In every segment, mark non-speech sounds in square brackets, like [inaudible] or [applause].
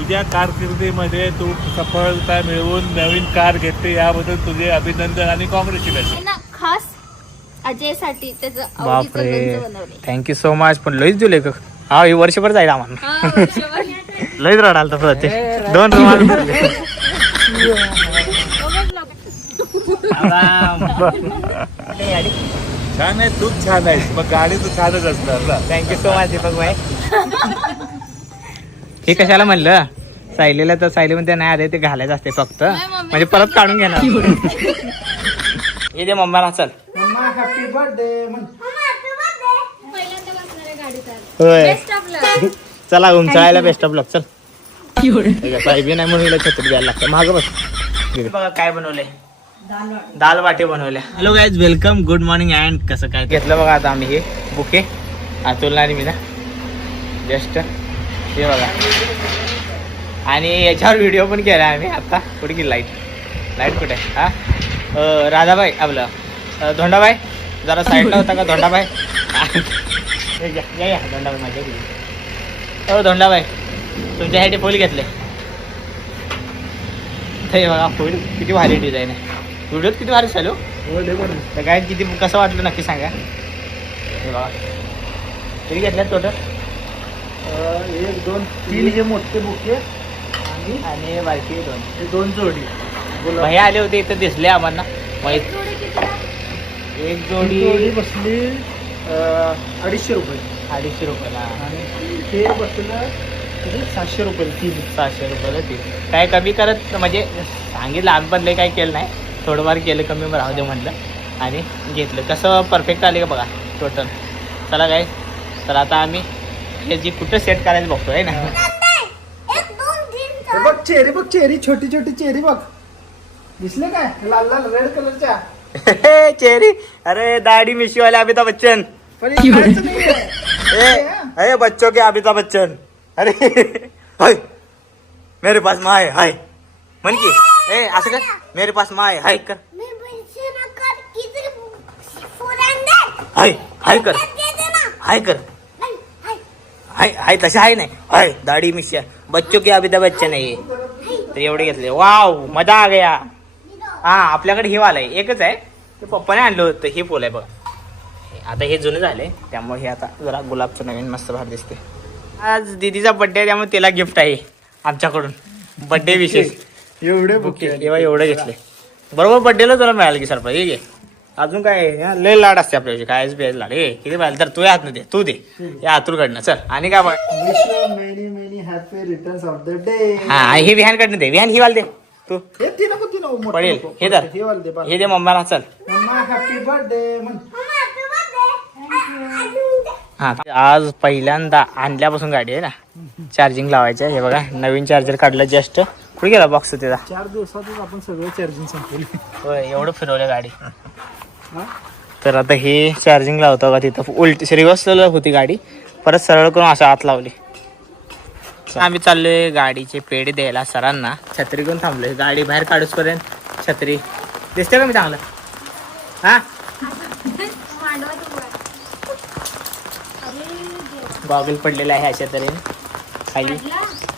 तुझ्या कारकिर्दीमध्ये तू सफलता मिळवून नवीन कार घेतली याबद्दल तुझे अभिनंदन आणि कॉंग्रॅच्युलेशन ना खास अजयसाठी त्याचं आवडीचं बापरे. लोणचं थँक्यू सो मच पण लईच दिले का हा हे वर्षभर जाईल आम्हाला. हा वर्षभर. [laughs] लईच रडाल तर ते दोन रुमाल भरले. [laughs] छान आहे तूच छान आहेस. मग गाडी तू छानच असणार ना. थँक्यू सो मच दीपक भाई हे कशाला म्हणलं? सायलीला तर सायली म्हणते नाही अरे ते घालायचं असते फक्त. मम्मी म्हणजे परत काढून घेणार. ये दे मम्माला चल. हॅपी बर्थडे पहिल्यांदा बसणार आहे गाडीत आज. होय. चला उंचाळायला बेस्ट ऑफ लक चल. साहेबी नाही म्हणून छत्री द्यायला लागतं. मागं बस. बघा काय बनवले दाल वाटे बनवल्या. Hello guys welcome good morning and कसं काय? घेतलं बघा आता आम्ही हे बुके. अतुलला आणि मी ना जस्ट हे बघा. आणि याच्यावर व्हिडिओ पण केला आम्ही. आता कुठे गेली लाइट लाइट कुठे? आहे? हा राधाबाई आपलं. धोंडाबाई? जरा साईडला होता का धोंडाबाई? या या धोंडाबाई माझ्या हो धोंडाबाई तुमच्यासाठी फुल घेतले. हे बघा फुल किती भारी डिझाईन आहे. व्हिडिओत किती भारी चालू? तर काय किती कसं वाटलं नक्की सांगा. हे बघा. किती घेतल्यात टोटल एक दोन तीन हे मोठे बुके आणि आणि बारकी दोन. हे दोन जोडी. भैया आले होते इथं दिसले आम्हाला? एक जोडी जोडी बसली अडीचशे रुपये. अडीचशे रुपयाला आणि हे बसलं? सातशे रुपये तीन सहाशे रुपयाला ती. काय कमी करत म्हणजे सांगितलं आम्ही पण लय काही केलं नाही. थोडंफार केलं कमी राहू दे म्हटलं आणि घेतलं. कसं परफेक्ट आले का बघा टोटल चला काय तर आता आम्ही हे जी कुठं सेट करायचं बघतो आहे ना? बघ चेरी बघ चेरी छोटी छोटी चेरी बघ. दिसले काय? लाल लाल रेड कलरच्या चेरी अरे दाढी मिशीवाले अमिताभ बच्चन. हे अरे बच्चों के अमिताभ बच्चन. अरे हाय. मेरे पास माँ है हाय. म्हण की ए असं कर. मेरे पास माँ है हाय कर. हाय हाय कर. हाय कर. हाय हाय तसे आहे नाही. हाय दाढी मिश्या बच्चों के अमिताभ बच्चन आहे. तर एवढे घेतले. वाव मजा आ गया. हा आपल्याकडे हे वाला आहे. एकच आहे. ते पप्पाने आणलं होतं. हे फुल आहे बघ. आता हे जुनं झाले त्यामुळे हे आता जरा गुलाबचं नवीन मस्त भार दिसते आज दीदीचा बड्डे आहे त्यामुळे तिला गिफ्ट आहे. आमच्याकडून. बड्डे विशेष एवढे बुके तेव्हा एवढं घेतले. बरोबर बड्डेला तुला मिळालं की सरप्राईज हे अजून काय आहे? हा, लय लाड असते आपल्याशी. कायच बेज लाड? ए किती पाहिजे तर तू हात दे तू दे. या आतुरकडनं चल. आणि काय बघ wish many many happy returns of the day हा हे विहानकडनं दे. विहान ही वाल दे. तू. हे ती नको ती नको मोठं पडेल. नको. हे धर. हे वाले दे बा. हे दे मम्माला चल. मम्मा हॅपी बर्थडे म्हण हा आज पहिल्यांदा आणल्यापासून गाडी आहे ना. चार्जिंग लावायचं आहे. हे बघा नवीन चार्जर काढलं जस्ट कुठे गेला बॉक्स त्याचा चार दिवसातच आपण सगळं चार्जिंग संपवली. होय एवढं फिरवलं गाडी? तर आता हे चार्जिंग लावतो का तिथं. उलट रिवर्स होती गाडी. परत सरळ करून असं आत लावली. आम्ही चाललोय गाडीचे पेढे द्यायला सरांना. छत्री घेऊन थांबलोय. गाडी बाहेर काढूस पर्यंत छत्री. दिसते का मी चांगलं? हा. गॉगल पडलेला आहे अशा तऱ्हेने. खाली?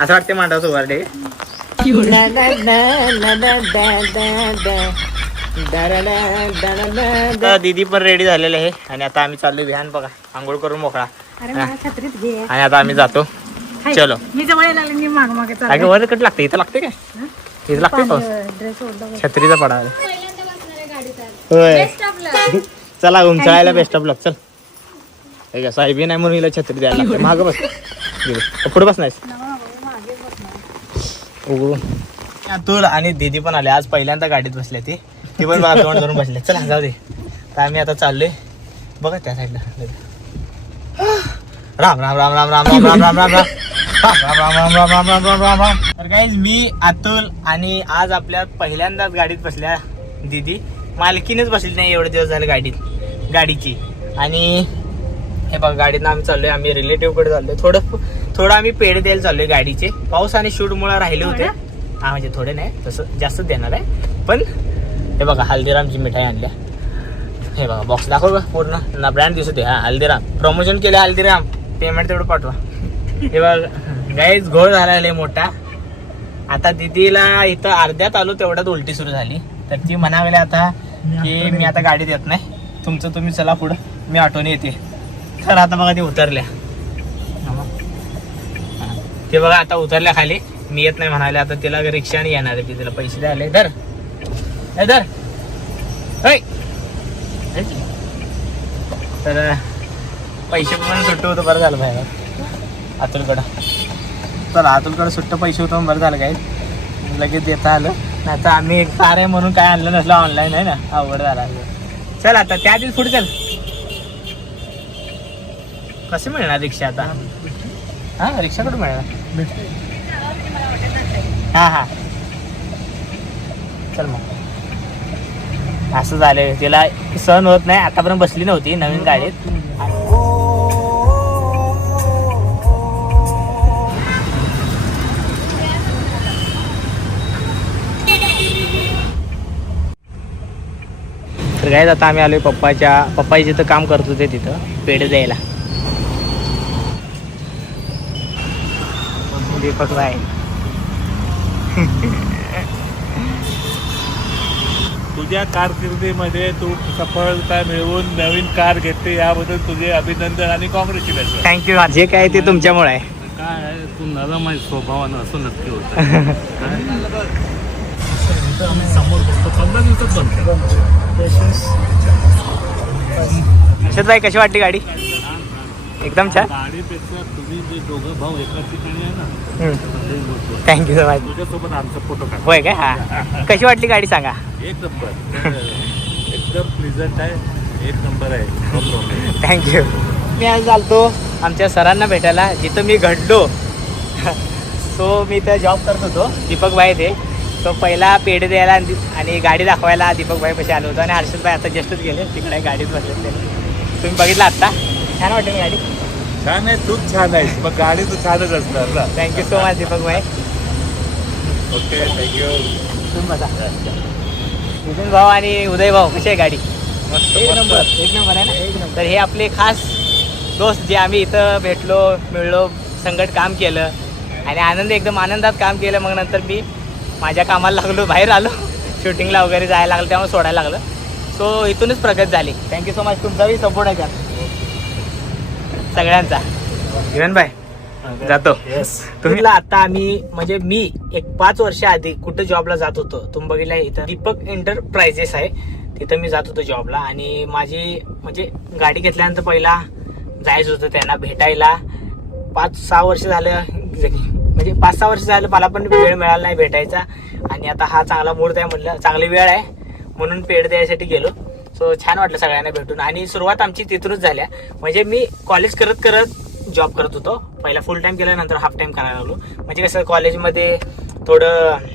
असं वाटते मांडवतो उभारले दीदी पण रेडी झालेले आहे. आणि आता आम्ही चाललोय विहान बघा. आंघोळ करून मोकळा. अरे मला छत्रीत घे. आणि आता आम्ही जातो. चलो. मी जवळ यायला लागले मी माग मागे अगं वर कट लागते. इथं लागते काय? इथं लागते पाऊस. ड्रेस ओढला छत्रीचा पडा पहिल्यांदा बसणार आहे गाडीत आज. होय. चला उंचाळायला बेस्ट ऑफ लक चल. हे साहेबी नाही म्हणून हिला छत्री द्यायला लागते मागं बस. गेली. पुढे बस नाही अतुल आणि दीदी पण आले. आज पहिल्यांदा गाडीत बसले ती. ती पण बघा तोंड धरून बसले चला जाऊ दे तर आम्ही आता चाललोय बघा त्या साईडला राम राम राम राम राम राम राम राम राम राम राम राम राम राम राम राम राम राम राम तर गाईज मी अतुल आणि आज आपल्या पहिल्यांदाच गाडीत बसल्या दीदी मालकीनेच बसली नाही एवढे दिवस झाले गाडीत गाडीची आणि हे बघा गाडीनं आम्ही चाललोय आम्ही रिलेटिव्हकडे चाललोय थोडं थोडं आम्ही पेढे द्यायला चाललोय गाडीचे पाऊस आणि शूट मुळे राहिले होते हा म्हणजे थोडे नाही तसं जास्तच देणार आहे पण हे बघा हल्दीरामची मिठाई आणल्या. हे बघा बॉक्स दाखव का पूर्ण. ना ब्रँड दिसत आहे हा हल्दीराम. प्रमोशन केलं हल्दीराम. पेमेंट तेवढं पाठवा. हे बघा गाईज घोळ झाला मोठा. आता दिदीला इथं अर्ध्यात आलो तेवढ्यात उलटी सुरू झाली. तर ती म्हणा लागली आता की मी आता गाडीत येत नाही. तुमचं तुम्ही चला पुढं. मी ऑटोने येते. तर आता बघा ती उतरल्या. हा. ते बघा आता उतरल्या खाली. मी येत नाही म्हणाले आता तिला रिक्षाने येणार आहे ती तिला पैसे द्यायला. धर. ऐ. तर पैसे पण सुट्ट होतं बरं झालं बाहेर. अतुलकडं. चला अतुलकडं सुट्ट पैसे होतं बरं झालं काय लगेच देता आलं. नाही तर आम्ही एक कार आहे म्हणून काय आणलं नसलं ऑनलाईन आहे ना. अवघड झाला चल आता त्या दिवस पुढे चल. कसे मिळणार रिक्षा आता? हा रिक्षा कुठे मिळणार? हा हा. चल मग. असं झालंय. तिला सहन होत नाही. आतापर्यंत बसली नव्हती नवीन गाडीत. तर काय आता आम्ही आलोय पप्पाच्या पप्पा जिथं काम करत होते तिथं पेढे द्यायला. दीपक भाई [laughs] तुझ्या कारकिर्दीमध्ये तू सफलता मिळवून नवीन कार घेतली याबद्दल तुझे अभिनंदन आणि कॉंग्रॅच्युलेशन थँक्यू जे काय ते तुमच्यामुळे आहे. काय आहे तू नरम आहे स्वभावानं असं नक्की होतं. [laughs] समोर बसतो पंधरा दिवसात बनतो अशोक भाई कशी वाटली गाडी? एकदम छान. गाडीपेक्षा तुम्ही जे दोघं भाऊ एका ठिकाणी आहे ना ते महत्त्वाचं. थँक्यू सो मच तुझ्यासोबत आमचा फोटो काढ. होय काय? हा. कशी वाटली गाडी सांगा. एक नंबर. एकदम प्लिझंट आहे. एक नंबर आहे. थँक्यू मी आज चालतो आमच्या सरांना भेटायला. जिथं मी घडलो. सो मी इथं जॉब करत होतो. दीपक भाई ते तो पहिला पेढे द्यायला आणि आणि गाडी दाखवायला दीपक भाई पैसे आलो होतो. आणि हर्षद भाई आता जस्टच गेले. तिकडे गाडीत बसले. ते तुम्ही बघितलं आत्ता? छान वाटली गाडी. छान आहे तूच छान आहेस मग गाडी तर छानच असणार ना. थँक्यू सो मच दीपक भाई ओके थँक्यू नितीन भाऊ आणि उदय भाऊ कशी आहे गाडी? एक नंबर एक नंबर आहे ना? एक नंबर. तर हे आपले खास दोस्त जे आम्ही इथं भेटलो मिळलो संकट काम केलं आणि आनंद एकदम आनंदात काम केलं. मग नंतर मी माझ्या कामाला लागलो बाहेर आलो. शूटिंगला वगैरे जायला लागलं त्यामुळे सोडायला लागलं. सो इथूनच प्रगत झाली. थँक्यू सो मच तुमचाही सपोर्ट आहे त्यात. सगळ्यांचा. किरण भाई जातो. तुम्ही आता आम्ही म्हणजे मी एक पाच वर्ष आधी कुठं जॉबला जात होतो तुम्ही बघितलं इथं दीपक एंटरप्राइजेस आहे. तिथं मी जात होतो जॉबला आणि माझी म्हणजे गाडी घेतल्यानंतर पहिला जायचं होतं त्यांना भेटायला. पाच सहा वर्ष झालं म्हणजे पाच सहा वर्ष झालं मला पण वेळ मिळाला नाही भेटायचा. आणि आता हा चांगला मुहूर्त आहे म्हटलं चांगली वेळ आहे. म्हणून पेड द्यायसाठी गेलो. सो छान वाटलं सगळ्यांना भेटून. आणि सुरुवात आमची तिथूनच झाल्या. म्हणजे मी कॉलेज करत करत जॉब करत होतो. पहिला फुल टाइम केल्यानंतर हाफ टाइम करायला लागलो. म्हणजे कसं कॉलेजमध्ये थोडं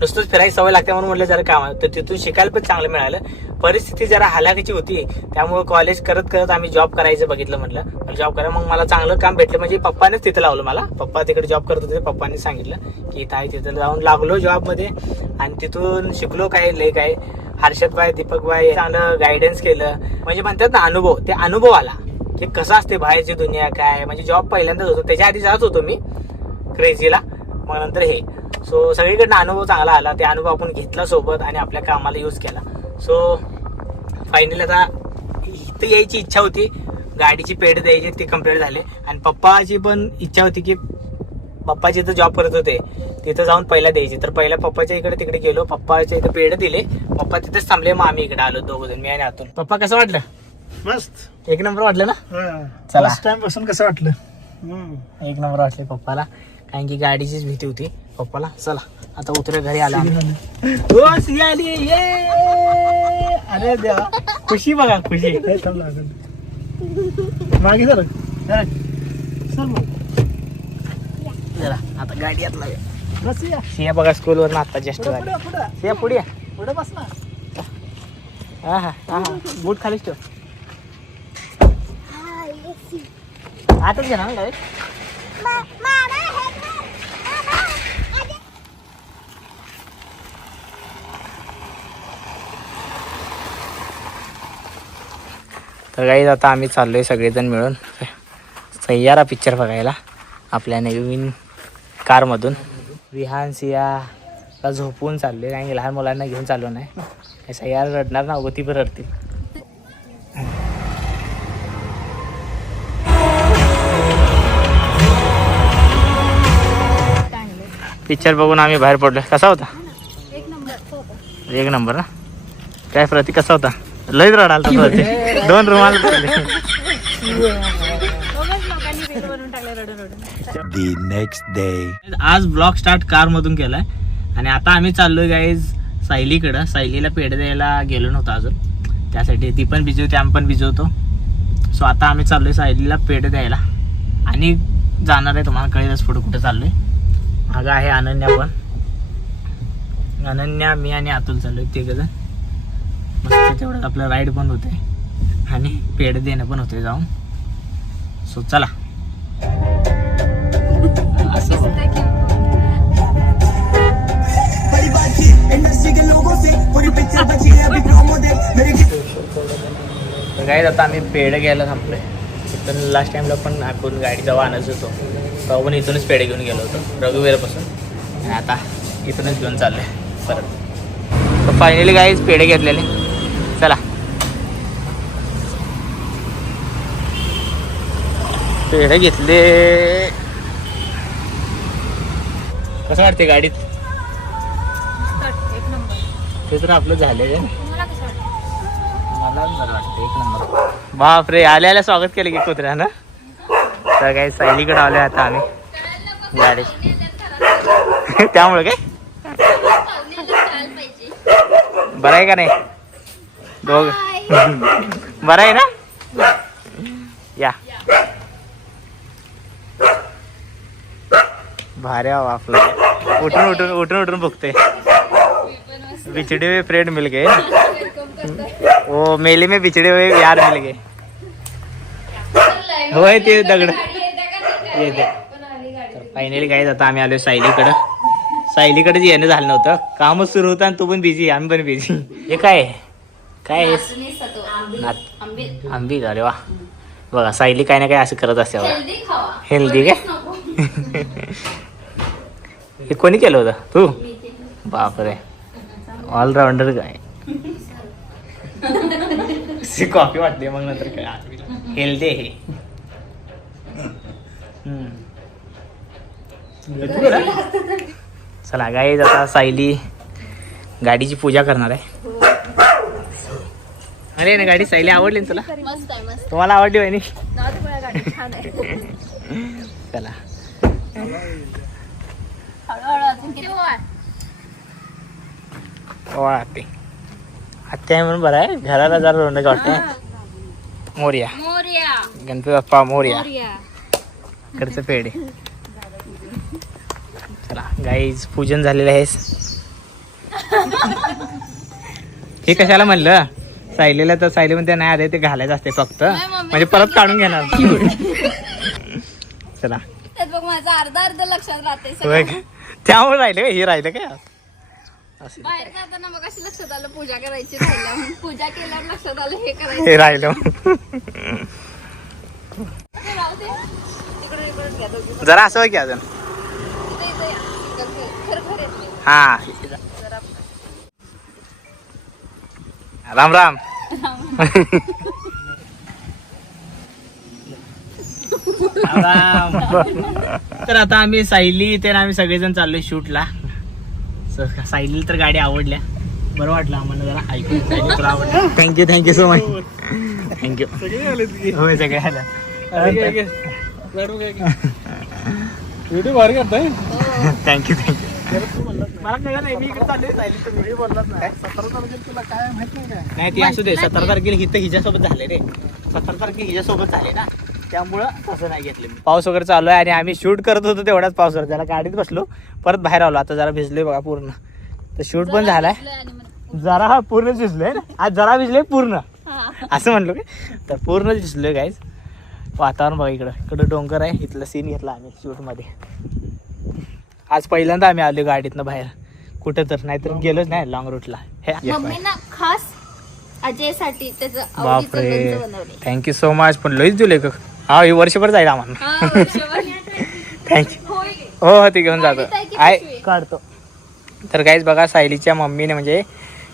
नुसतंच फिरायची सवय लागते म्हणून म्हटलं जरा काम तर तिथून शिकायला पण चांगलं मिळालं. परिस्थिती जरा हलाखीची होती. त्यामुळे कॉलेज करत करत आम्ही जॉब करायचं बघितलं म्हटलं. जॉब करा मग मला चांगलं काम भेटलं. म्हणजे पप्पानेच तिथं लावलं मला. पप्पा तिकडे जॉब करत होते पप्पाने सांगितलं की इथं आहे तिथं जाऊन लागलो जॉबमध्ये आणि तिथून शिकलो काय लय काय. हर्षद भाई दीपक भाई चांगलं गायडन्स केलं. म्हणजे म्हणतात ना अनुभव. ते अनुभव आला. की कसं असते बाहेरची दुनिया काय. म्हणजे जॉब पहिल्यांदाच होतो. त्याच्या आधी जात होतो मी क्रेझीला मग नंतर हे. सो सगळीकडनं अनुभव चांगला आला. ते अनुभव आपण घेतला सोबत आणि आपल्या कामाला यूज केला. सो फायनली आता इथं यायची इच्छा होती. गाडीची पेड द्यायची ती कंप्लीट झाली. आणि पप्पाची पण इच्छा होती की पप्पा जिथं जॉब करत होते. तिथं जाऊन पहिला द्यायची. तर पहिला पप्पाच्या इकडे तिकडे गेलो. पप्पाच्या इथं पेड दिले. पप्पा तिथेच थांबले. मग आम्ही इकडे आलो दोघ जण मी आणि आतून. पप्पा कसं वाटलं? मस्त. एक नंबर वाटलं ना? चला. टाइमपासून कसं वाटलं? एक नंबर वाटले पप्पाला. कारण की गाडीचीच भीती होती. पप्पाला चला आता उतरे घरी आला हो सी आली ये! अरे देवा खुशी बघा खुशी. लागल मागे सर. जरा आता गाडी आत या. सिया बघा स्कूलवर आता जस्ट पुढे झाली सिया पुढे. या. पुढे बस ना. हा हा हा हा. बूट खालीच ठेव. आताच घे ना डायरेक्ट. तर काही आता आम्ही चाललोय सगळेजण मिळून. सय्यारा पिक्चर बघायला आपल्या नवीन कारमधून विहान सिया झोपून चाललोय. कारण की लहान मुलांना घेऊन चाललो नाही. हे सह्या रडणार ना अगोती पण रडतील. पिक्चर बघून आम्ही बाहेर पडलो कसा होता? एक नंबर. एक नंबर ना? काय प्रतीक कसा होता? लईच रडाल तो प्रतीक दोन रुमाल पडले The next day. आज ब्लॉग स्टार्ट कार मधून केलाय. आणि आता आम्ही चाललोय गाईज सायलीकडं. सायलीला पेढे द्यायला गेलो नव्हतो अजून. त्यासाठी ती पण बिझी होती आम्ही पण बिझी होतो. सो आता आम्ही चाललोय सायलीला पेढे द्यायला. आणि जाणार आहे तुम्हाला कळेलच पुढे कुठे चाललोय. अगं आहे अनन्या पण. अनन्या मी आणि अतुल चाललोय ते जण. मस्त तेवढं. आपलं राईड पण होते. आणि पेड देणं पण होते जाऊन. सो चला. असं आता आम्ही पेड घ्यायला थांबलोय. इथून लास्ट टाईमला पण आपण गाडी जेव्हा आणत होतो तेव्हा पण इथूनच पेढे घेऊन गेलो होतो रघुवीरपासून. आणि आता इथूनच घेऊन चाललोय परत. फायनली गाईज पेढे घेतलेले. पेढे घेतले. कसं वाटते गाडीत? ते तर आपलं वाटतं मला बरं वाटतं एक नंबर. बापरे आले आल्या स्वागत केलं की कुत्र्यानं तर काही सायलीकडे आलो आता आम्ही. गाडी. [laughs] त्यामुळे काय? बरं आहे का नाही? दोघ. [laughs] बरं आहे ना? या. भारी आपलं उठून उठून उठून उठून बघते. बिछड़े हुए फ्रेंड मिल गए. वो मेले में बिछड़े हुए यार मिल गए. होय ते दगड. फायनली काय आता आम्ही आलोय सायलीकडं. सायलीकडे येणं झालं नव्हतं. कामच सुरू होतं आणि तू पण बिझी आम्ही पण बिझी हे काय? काय आंबी. अरे वा. बघा सायली काय ना काय असं करत असते हेल्दी काय? [laughs] हे कोणी केलं होतं? तू? बापरे. ऑलराऊंडर काय? कॉफी वाटली मग नंतर काय? हेल्दी हे. चला गाई आता सायली गाडीची पूजा करणार आहे. अरे ना गाडी सायली आवडली ना तुला? मस्त आहे मस्त. तुम्हाला आवडली वहिनी? गाडी छान आहे. चला. हळूहळू अजून किती वर? ओळा ते आत्या आहे म्हणून बरं आहे. घराला जरा रोंडच वाटतं? मोर्या. मोरया. गणपती बाप्पा मोर्या. कडचं पेढे चला गाईज पूजन झालेलं आहे. हे कशाला म्हणलं? सायलीला तर सायली म्हणते नाही अरे ते घालायचं असते फक्त. म्हणजे परत काढून घेणार. [laughs] चला. माझं अर्धा अर्ध लक्षात राहते? त्यामुळे राहिले का हे राहिलं काय? असं. बाहेर जाताना मग अशी लक्षात आलं पूजा करायची म्हणून. पूजा केल्यावर लक्षात आलं हे करायचं. हे राहिलं ते राहू दे. इकडे इकडे घ्या दोघी. जरा असं की अजून इथे इथे या. इकडे खरं खरं येते. हा. राम राम. तर आता आम्ही सायली तर आम्ही सगळेजण चाललोय शूटला. सायली तर गाडी आवडल्या. बरं वाटलं आम्हाला जरा ऐकून. सायली तुला आवडलं. Thank you thank you so much thank you होय सगळे आलं. व्हिडिओ भारी करताय थँक्यू थँक्यू मला कळलं नाही मी इकडे चाललोय सायलीचा व्हिडिओ बोललाच नाही. सतरा तारखेला तुला काय माहीत नाही काय? नाही ते असू दे. सतरा तारखेला हिथं हिच्यासोबत झाले रे. सतरा तारखेला हिच्यासोबत झाले ना. त्यामुळं तसं नाही घेतलं मी. पाऊस वगैरे चालू आहे आणि आम्ही शूट करत होतो तेवढ्याच पावसावर. त्याला गाडीत बसलो परत बाहेर आलो. आता जरा भिजलोय बघा पूर्ण. तर शूट पण झालाय. जरा हा पूर्ण भिजलोय आज जरा भिजलोय पूर्ण. असं म्हणलो की तर पूर्ण भिजलोय गाईज वातावरण बघा इकडं. इकडं डोंगर आहे. इथलं सीन घेतला आम्ही शूटमध्ये आज पहिल्यांदा आम्ही आलो गाडीतनं बाहेर. कुठं तर. नाहीतर गेलोच नाही लॉंग रूटला हे. खास अजयसाठी बापरे. थँक्यू सो मच पण लईच दिले का हा हे वर्षभर जाईल आम्हाला हा, वर्षभर. थँक्यू. हो हो ते घेऊन जातो पिशवी? काढतो तर काहीच बघा सायलीच्या मम्मीने म्हणजे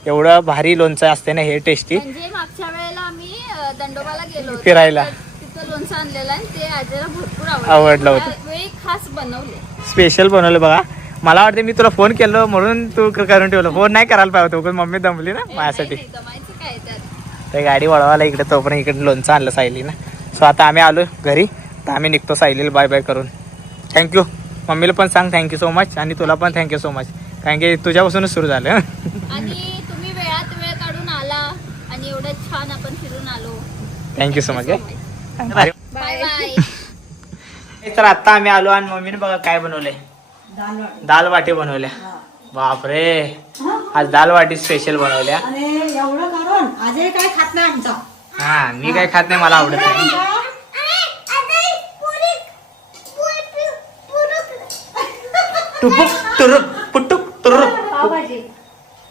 एवढं भारी लोणचं असते ना हे टेस्टी म्हणजे मागच्या वेळेला आम्ही अ, दंडोबाला गेलो होतो. फिरायला. तर तिथं लोणचं आणलेलं आणि ते आजीला भरपूर आवडलं होतं. वेळी खास बनवले स्पेशल बनवलं बघा मला वाटतं मी तुला फोन केलं म्हणून तू क- करून ठेवलं फोन नाही करायला पाहिजे होतं मम्मी दमली ना माझ्यासाठी नाही, जमायचं काय त्यात तर गाडी वळवायला इकडे तोपर्यंत इकडे लोणचं आणलं सायलीनं सो आता आम्ही आलो घरी. तर आम्ही निघतो सायलीला बाय बाय करून. थँक्यू मम्मीला पण सांग थँक्यू सो मच आणि तुला पण थँक्यू सो मच कारण की तुझ्यापासूनच सुरू झालं. आणि तुम्ही वेळात वेळ काढून आला आणि एवढं छान आपण फिरून आलो. Thank you so much bye bye तर आता आम्ही आलो आणि मम्मीने बघा काय बनवलंय. दाल वाटी. बनवल्या. बापरे. आज दाल वाटी स्पेशल बनवल्या. एवढं करून काय खात नाही आमचा. हा मी काय खात नाही मला आवडत नाही. टुपुक टुरुक पुटुक पावभाजी.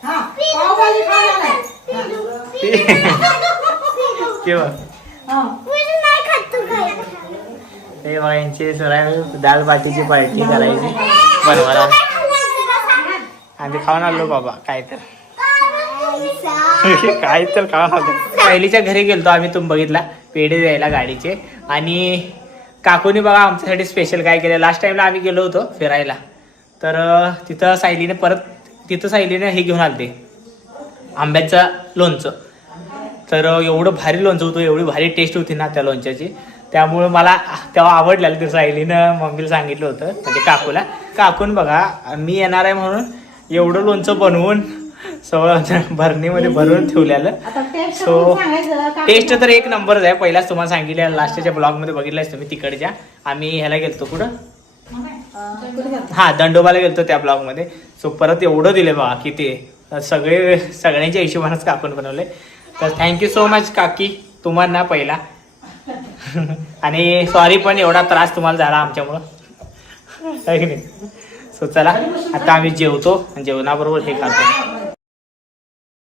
हा पावभाजी खाणार नाही किंवा हा. हे बघा यांची सराय दाल बाटीची पार्टी करायची. बनवायला. आम्ही खाऊन आलो बाबा काय तर काय तर आलो पहिलीच्या घरी गेलतो आम्ही तुम्ही बघितला पेढे द्यायला गाडीचे. आणि काकूने बघा आमच्यासाठी स्पेशल काय केलं? लास्ट टाइमला आम्ही गेलो होतो फिरायला. तर तिथं सायलीने परत तिथं सायलीने हे घेऊन आलते. आंब्याचं लोणचं. तर एवढं भारी लोणचं होतं एवढी भारी टेस्ट होती ना त्या लोणच्याची. त्यामुळे मला तेव्हा आवडलेलं ते सायलीनं मम्मीला सांगितलं होतं म्हणजे काकूला. काकून बघा मी येणार आहे म्हणून एवढं लोणचं बनवून सगळं भरणीमध्ये भरून ठेवलेलं. आता टेस्ट का? तर एक नंबरच आहे. पहिलाच तुम्हाला सांगितलं लास्टच्या ब्लॉगमध्ये बघितलंच तुम्ही तिकडच्या. आम्ही ह्याला गेलतो कुठं? हा दंडोबाला गेलतो त्या ब्लॉगमध्ये. सो परत एवढं दिले बघा की ते सगळे सगळ्यांच्या हिशोबानंच काकून बनवले. तर थँक्यू सो मच काकी. तुम्हाला पहिला. आणि सॉरी पण एवढा त्रास तुम्हाला झाला आमच्यामुळं. की नाही? सो चला. आता आम्ही जेवतो. जेवणाबरोबर हे खातो.